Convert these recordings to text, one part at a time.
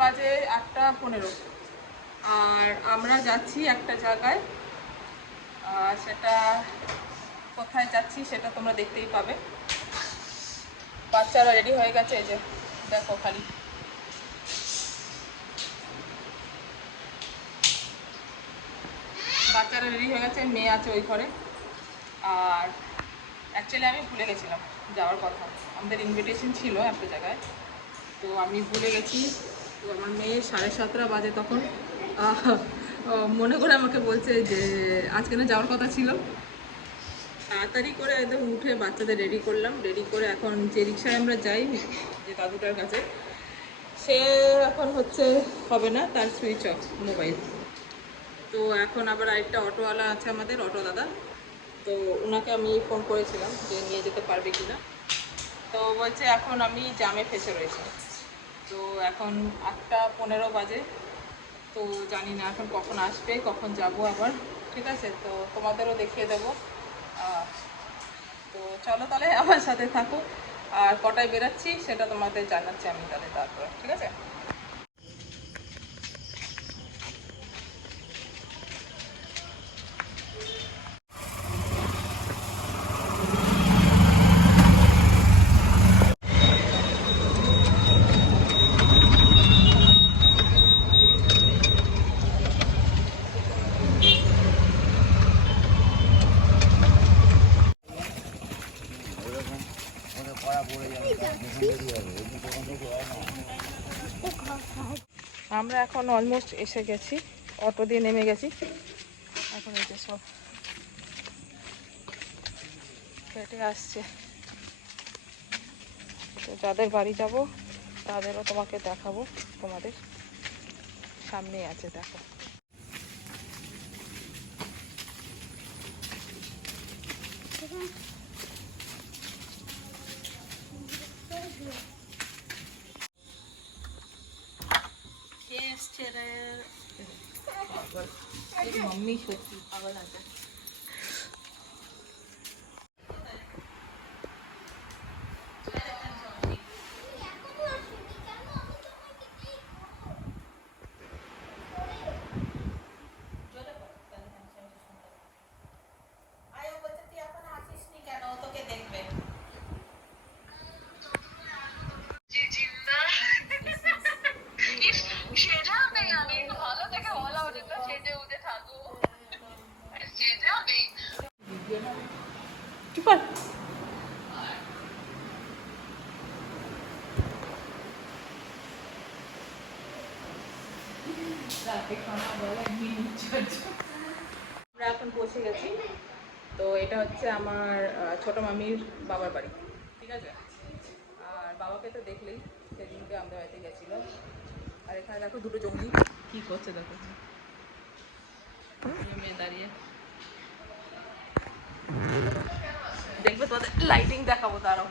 বাজে 8:15 আর আমরা যাচ্ছি একটা জায়গায়। সেটা কোথায় যাচ্ছি সেটা তোমরা দেখতেই পাবে। বাচ্চারা রেডি হয়ে গেছে, এই যে দেখো খালি বাচ্চারা রেডি হয়ে গেছে, মেয়ে আছে ওই ঘরে। আর অ্যাকচুয়ালি আমি ভুলে গেছিলাম যাওয়ার কথা, আমাদের ইনভিটেশন ছিল একটা জায়গায়, তো আমি ভুলে গেছি। তো আমার মেয়ে 7:30 বাজে তখন মনে করে আমাকে বলছে যে আজকে না যাওয়ার কথা ছিল। তাড়াতাড়ি করে একদম উঠে বাচ্চাদের রেডি করলাম, রেডি করে এখন যে রিক্সায় আমরা যাই যে দাদুটার কাছে, সে এখন হচ্ছে হবে না, তার সুইচ অফ মোবাইল। তো এখন আবার আরেকটা অটোওয়ালা আছে আমাদের, অটো দাদা, তো ওনাকে আমি ফোন করেছিলাম যে নিয়ে যেতে পারবে কি না। তো বলছে এখন আমি জ্যামে ফেসে রয়েছি। তো এখন 8:15 বাজে, তো জানি না এখন কখন আসবে, কখন যাব আবার। ঠিক আছে, তো তোমাদেরও দেখিয়ে দেবো। তো চলো তাহলে আমার সাথে থাকো, আর কটায় বেরাচ্ছি সেটা তোমাদের জানাচ্ছি আমি তাহলে তারপরে। ঠিক আছে। আমরা এখন অলমোস্ট এসে গেছি, অটো দিয়ে নেমে গেছি। এখন এই যে সব হেঁটে আসছে। তো যাদের বাড়ি যাব তাদেরও তোমাকে দেখাবো, তোমাদের সামনেই আছে, দেখো। मम्मी सच्ची पागल আছে। চুপ আমরা এখন পৌঁছে গেছি। তো এটা হচ্ছে আমার ছোট মামির বাবার বাড়ি। ঠিক আছে, আর বাবাকে তো দেখলেই, সেদিনকে আমাদের বাড়িতে গেছিল। আর এখানে দেখো দুটো জঙ্গি কি করছে, দেখো মেয়ে দাঁড়িয়ে দেখবে, তোমাদের লাইটিং দেখাবো তারাও।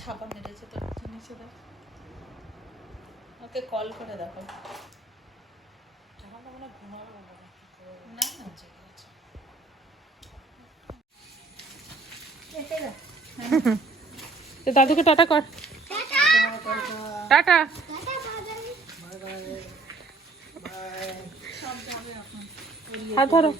ছাপা মেরেছে তো নিচে, দেখ ওকে কল করে দেখো। দাদুকে টাটা কর, টাটা। হাত ধরো।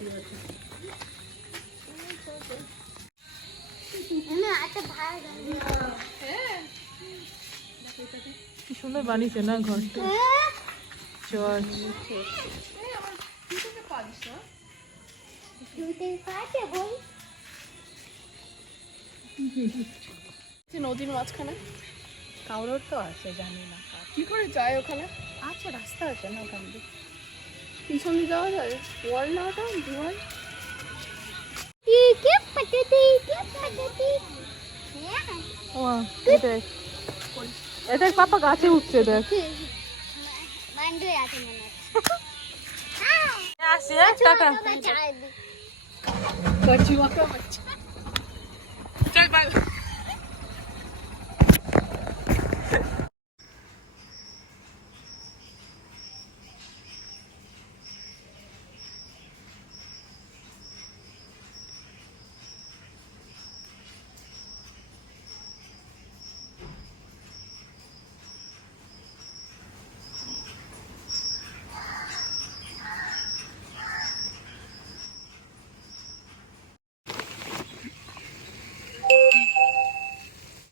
কি সুন্দর বানিয়েছে না ঘরটা। চল নদীর মাঝখানে কাউরোর তো আছে, জানি না কি করে যায় ওখানে। আচ্ছা রাস্তা আছে না ওখান দিয়ে, পিছনে যাওয়া যায়। ওয়াল না ওটা জোয়াল। দেখ, দেখ পাপা গাছে উঠছে, দেখ। বান্ডুই আছে মনে হচ্ছে। আসি হ্যাঁ টাটা চারিদিকে কচি মতো